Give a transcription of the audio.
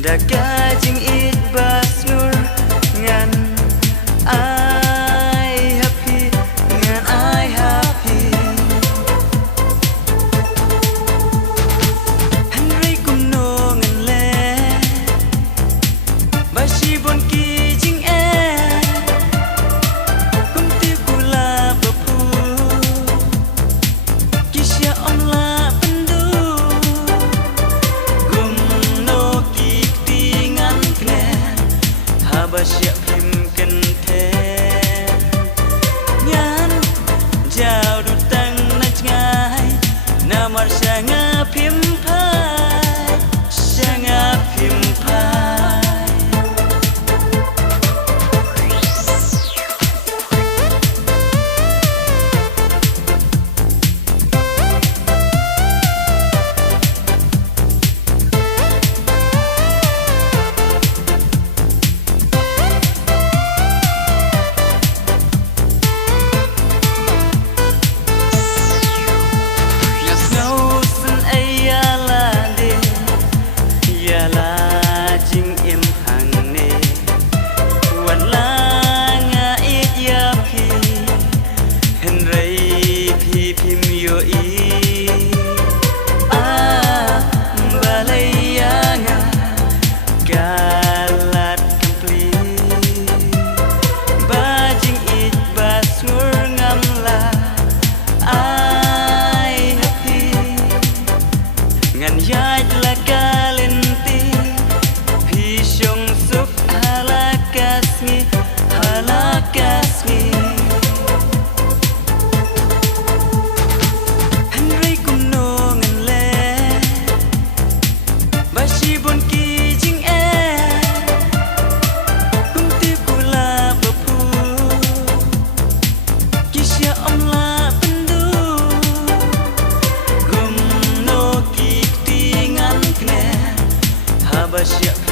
Dagajing itbas nur ngan I happy ngan I happy Henry kumno ngan le Bashi bon ki jing kum ti kula bapu Kisya omla Siap phim cần thêm Nhan Jauh dutang na ngai Namar sanga phim phai Sanga phim phai Ngan yai la kalenti Pishong suk halakasmi Henry kumno ngan le Bashi bon ki jing kum ti kula bapu Kisya omla Siap